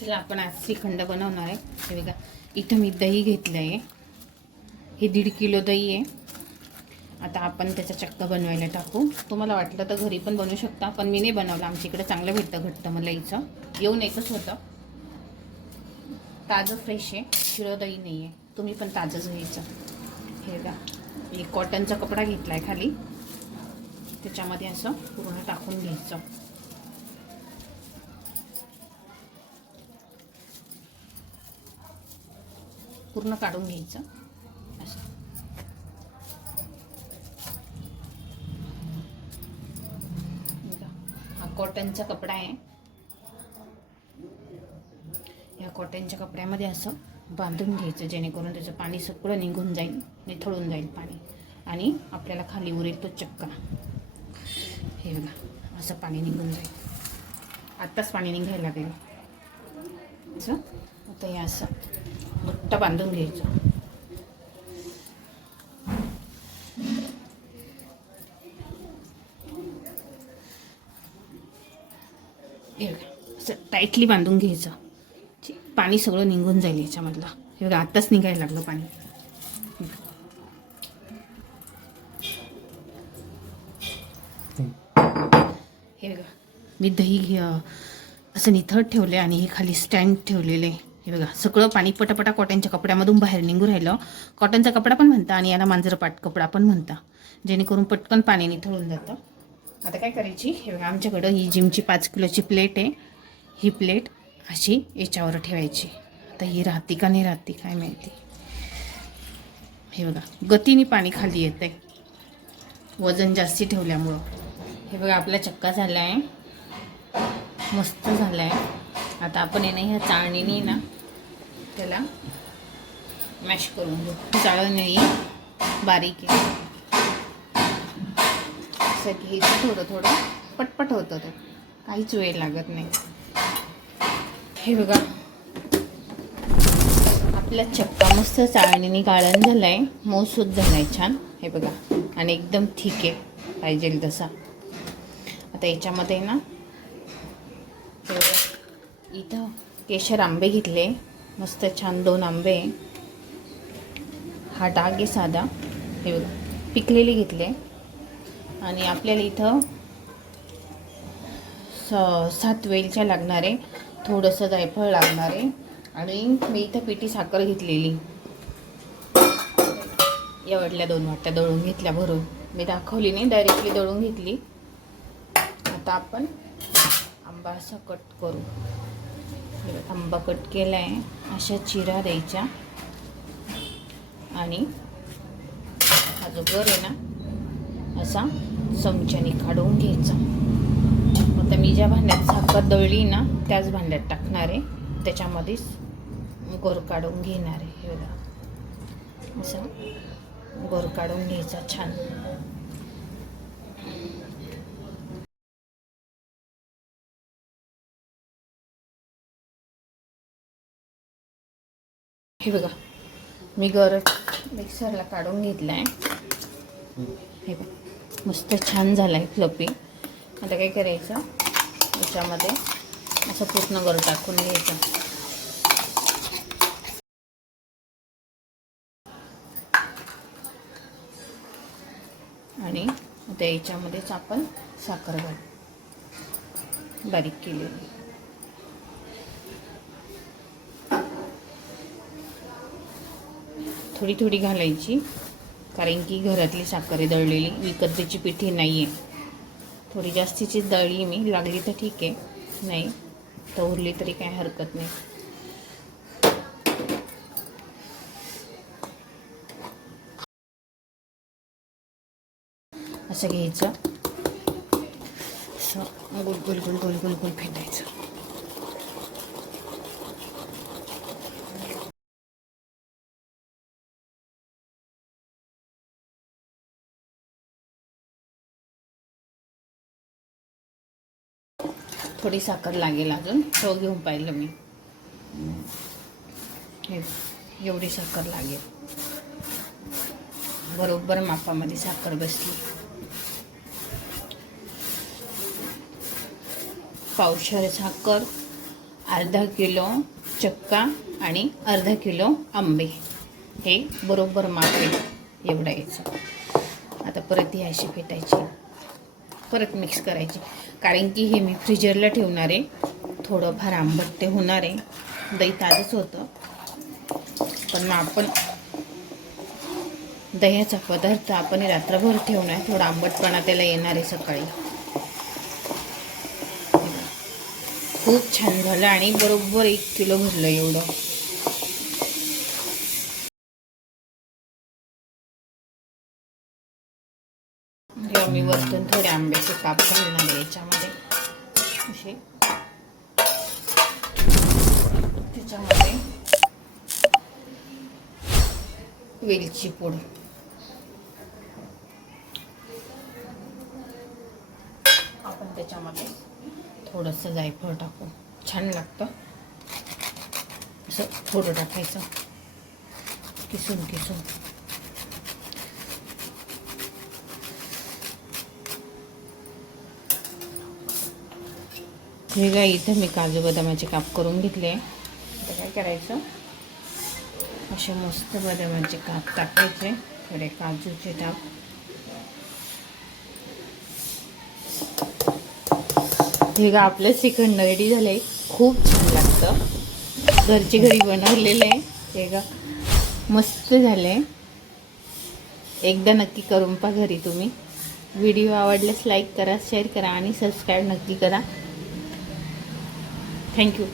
चला आपण आज श्रीखंड बनवणार आहे. हे बघा इथं मी दही घेतलं आहे. हे 1.5 किलो दही आहे. आता आपण त्याचा चक्का बनवायला टाकू. तुम्हाला वाटलं तर घरी पण बनवू शकता, पण मी नाही बनवलं. आमच्या इकडे चांगलं भेटतं घट्ट मलाईचं. येऊन एकच होतं. ताजं फ्रेश आहे, शिळं दही नाही आहे. तुम्ही पण ताजंच घ्यायचं. हे बघा एक कॉटनचा कपडा घेतला आहे खाली, त्याच्यामध्ये असं पूर्ण टाकून घ्यायचं. पूर्ण काढून घ्यायचं असं. हा कॉटनचा कपडा आहे. या कॉटनच्या कपड्यामध्ये असं बांधून घ्यायचं, जेणेकरून त्याचं पाणी सगळं निघून जाईल, निथळून जाईल पाणी, आणि आपल्याला खाली उरेल तो चक्का. हे बघा असं पाणी निघून जाईल. आत्ताच पाणी निघायला लागेल असं. आता हे असं घट्ट बांधून घ्यायचं. हे बघा असं टाईटली बांधून घ्यायचं. पाणी सगळं निघून जाईल याच्यामधलं. हे बघा आत्ताच निघायला लागलं पाणी. हे बघा मी दही असं निथळ ठेवले आणि हे खाली स्टँड ठेवलेले. हे बघा सगळं पाणी पटापटा कॉटनच्या कपड्यामधून बाहेर निघून राहिलं. कॉटनचा कपडा पण म्हणता आणि याला मांजरपाट कपडा पण म्हणता, जेणेकरून पटकन पाणी निथळून जातं. आता काय करायची, हे बघा आमच्याकडं ही जिमची 5 किलोची प्लेट आहे. ही प्लेट अशी याच्यावर ठेवायची. आता ही राहती का नाही राहती काय माहिती. हे बघा गतीने पाणी खाली येत आहे, वजन जास्ती ठेवल्यामुळं. हे बघा आपला चक्का झाला आहे, मस्त झाला आहे. आता आपण आहे ना ह्या चाळणीने ना त्याला मॅश करून घेऊ. चाळण नाही बारीक आहे, असं घ्यायचं. थोडं थोडं पटपट होतं, तो काहीच वेळ लागत नाही. हे बघा आपला चक्का मस्त चाळणीने गाळण झाला आहे, मऊसूद झाला आहे छान. हे बघा आणि एकदम ठीक आहे पाहिजे तसा. आता याच्यामध्ये ना इथं केशर आंबे घेतले, मस्त छान 2 आंबे. हा डाग आहे साधा. हे बघा पिकलेले घेतले. आणि आपल्याला इथं 7 वेलच्या लागणार आहे, थोडंसं जायफळ लागणार आहे. आणि मी इथं पिठी साखर घेतलेली, एवढल्या 2 वाट्या दळून घेतल्या भरून. मी दाखवली नाही, डायरेक्टली दळून घेतली. आता आपण आंबा असा कट करू. आंबा कट केला आहे, अशा चिरा द्यायच्या आणि हा जो गर आहे ना असा चमच्याने काढून घ्यायचा. आता मी ज्या भांड्यात साखर दळली ना त्याच भांड्यात टाकणार आहे, त्याच्यामध्येच गोर काढून घेणार आहे. हे बघा असं गोर काढून घ्यायचा छान. हे बघा मी गर मिक्सरला काढून घेतला आहे. हे बघा मस्त छान झाला आहे फ्लपी. आता काय करायचं, याच्यामध्ये असं पूर्ण गर टाकून घ्यायचं. आणि आता याच्यामध्येच आपण साखर घालू बारीक केलेली. थोडी थोडी घालायची, कारण की घरातली साखर आहे दळलेली, विकतची पिठी नाही आहे. थोडी जास्तीची दळली मी, लागली तर ठीक आहे, नाही तर उरली तरी काही हरकत नाही. असं घ्यायचं, असं गोल गोल गोल गोल गोल गोल फेटायचं. थोडी साखर लागेल अजून, तो घेऊन पाहिलं मी. हे एवढी साखर लागेल, बरोबर मापामध्ये साखर बसली. पावशेर साखर अर्धा किलो चक्का आणि अर्धा किलो आंबे, हे बरोबर माप आहे एवढं यायचं. आता परत ही अशी फेटायची, परत मिक्स करायची, कारण की हे मी फ्रीजरला ठेवणार आहे. थोडंफार आंबट ते होणार आहे, दही ताजंच होतं, पण मग आपण दह्याचा पदार्थ आपण रात्रभर ठेवणार, थोडा आंबटपणा त्याला येणार आहे सकाळी. खूप छान झालं आणि बरोबर 1 किलो भरलं एवढं. मी वरतून थोडे आंब्याचे काप घालणार आहे याच्यामध्ये, असे. त्याच्यामध्ये वेलची पूड, आपण त्याच्यामध्ये थोडंसं जायफळ टाकू, छान लागतं. असं थोडं टाकायचं, किसून किसून. हे काय, इथं मी काजू बदामाचे काप करून घेतले. आता काय करायचं, असे मस्त बदामाचे काप टाकायचे, थोडे काजूचे टाक. हे का आपलं श्रीखंड रेडी झालंय, खूप छान लागतं, घरचे घरी बनवलेलं आहे. हे का मस्त झालंय, एकदा नक्की करून पहा घरी तुम्ही. व्हिडिओ आवडल्यास लाईक करा, शेअर करा आणि सबस्क्राईब नक्की करा. थँक्यू.